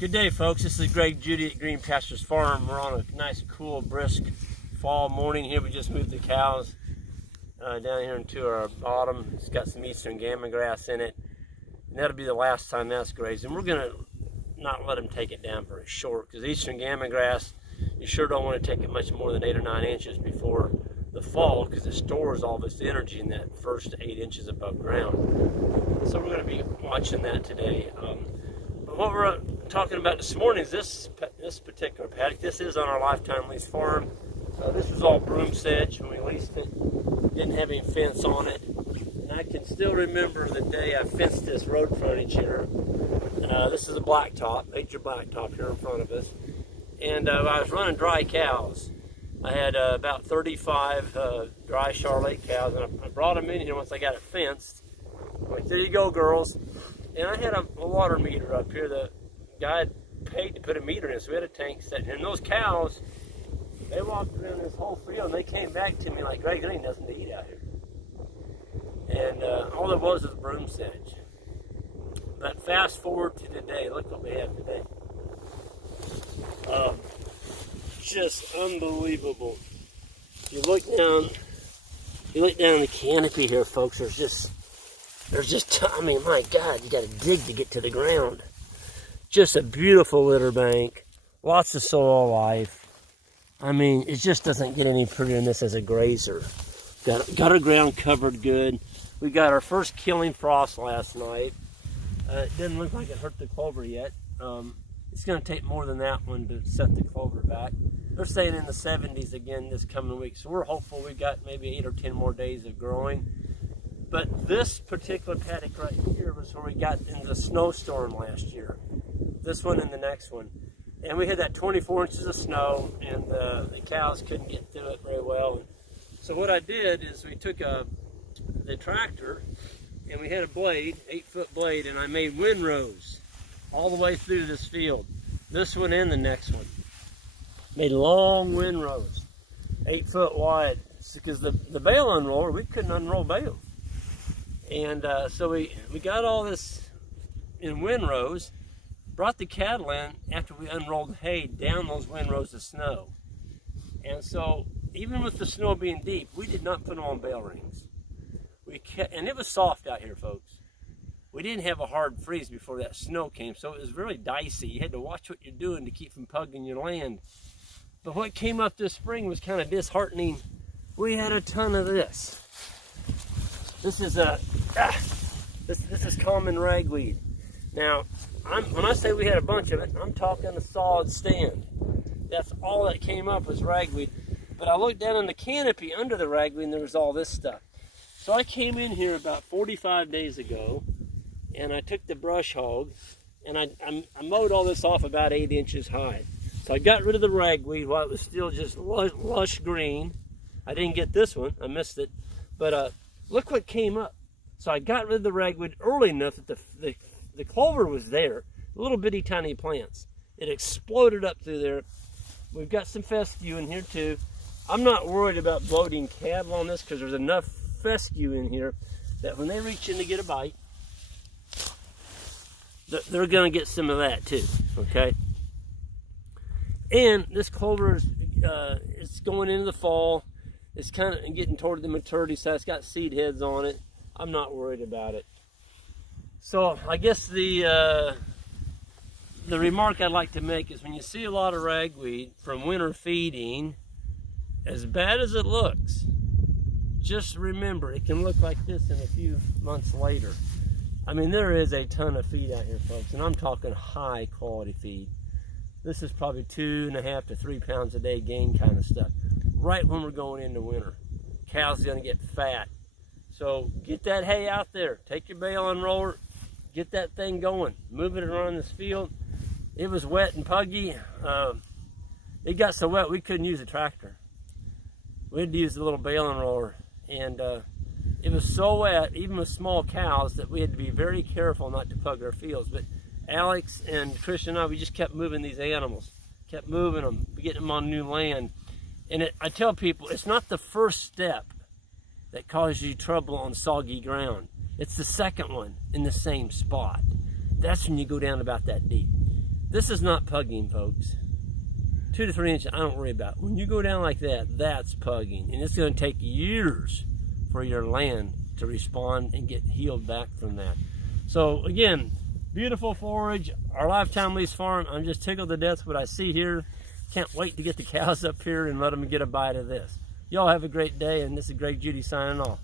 Good day, folks. This is Judy at Green Pastures Farm. We're on a nice, cool, brisk fall morning here. We just moved the cows down here into our bottom. It's got some eastern gammon grass in it, and that'll be the last time that's grazing. We're gonna not let them take it down very short, because eastern gammon grass, you sure don't want to take it much more than 8 or 9 inches before the fall, because it stores all this energy in that first 8 inches above ground. So we're going to be watching that today. But what we're talking about this morning is this particular paddock. This is on our lifetime lease farm. This was all broom sedge when we leased it. Didn't have any fence on it. And I can still remember the day I fenced this road frontage here. This is a blacktop, major blacktop here in front of us. And I was running dry cows. I had about 35 dry Charolais cows, and I brought them in here once I got it fenced. I'm like, there you go, girls. And I had a water meter up here. The guy had paid to put a meter in, so we had a tank sitting here. And those cows, they walked around this whole field, and they came back to me like, Greg, there ain't nothing to eat out here. And all there was broom sedge. But fast forward to today, look what we have today. Just unbelievable. You look down the canopy here, folks. There's just, I mean, my God, you got to dig to get to the ground. Just a beautiful litter bank, lots of soil life. I mean, it just doesn't get any prettier than this as a grazer. Got our ground covered good. We got our first killing frost last night. It didn't look like it hurt the clover yet. It's going to take more than that one to set the clover back. They're saying in the 70s again this coming week, so we're hopeful we got maybe 8 or 10 more days of growing. But this particular paddock right here was where we got in the snowstorm last year. This one and the next one. And we had that 24 inches of snow, and the cows couldn't get through it very well. So what I did is we took the tractor, and we had a blade, 8-foot blade, and I made windrows all the way through this field. This one and the next one. Made long windrows, 8 foot wide, because the bale unroller, we couldn't unroll bales. And so we got all this in windrows, brought the cattle in after we unrolled hay down those windrows of snow. And so even with the snow being deep, we did not put them on bale rings. And it was soft out here, folks. We didn't have a hard freeze before that snow came, so it was really dicey. You had to watch what you're doing to keep from pugging your land. But what came up this spring was kind of disheartening. We had a ton of this. This is this is common ragweed. Now, when I say we had a bunch of it, I'm talking a solid stand. That's all that came up was ragweed. But I looked down in the canopy under the ragweed, and there was all this stuff. So I came in here about 45 days ago, and I took the brush hog, and I mowed all this off about 8 inches high. So I got rid of the ragweed while it was still just lush green. I didn't get this one, I missed it. But look what came up. So I got rid of the ragweed early enough that the clover was there, little bitty tiny plants. It exploded up through there. We've got some fescue in here too. I'm not worried about bloating cattle on this, because there's enough fescue in here that when they reach in to get a bite, they're going to get some of that too, okay? And this clover is it's going into the fall. It's kind of getting toward the maturity side. It's got seed heads on it. I'm not worried about it. So I guess the remark I'd like to make is, when you see a lot of ragweed from winter feeding, as bad as it looks, just remember it can look like this in a few months later. I mean, there is a ton of feed out here, folks, and I'm talking high quality feed. This is probably 2.5 to 3 pounds a day gain kind of stuff. Right when we're going into winter. Cow's gonna get fat. So get that hay out there. Take your bale unroller, get that thing going. Moving it around this field. It was wet and puggy. It got so wet we couldn't use a tractor. We had to use the little bale unroller. And it was so wet, even with small cows, that we had to be very careful not to pug our fields. But Alex and Christian and I, we just kept moving these animals, kept moving them, getting them on new land. And I tell people, it's not the first step that causes you trouble on soggy ground. It's the second one in the same spot. That's when you go down about that deep. This is not pugging, folks. 2 to 3 inches, I don't worry about. When you go down like that, that's pugging. And it's going to take years for your land to respond and get healed back from that. So again, beautiful forage, our lifetime lease farm. I'm just tickled to death what I see here. Can't wait to get the cows up here and let them get a bite of this. Y'all have a great day, and this is Greg Judy signing off.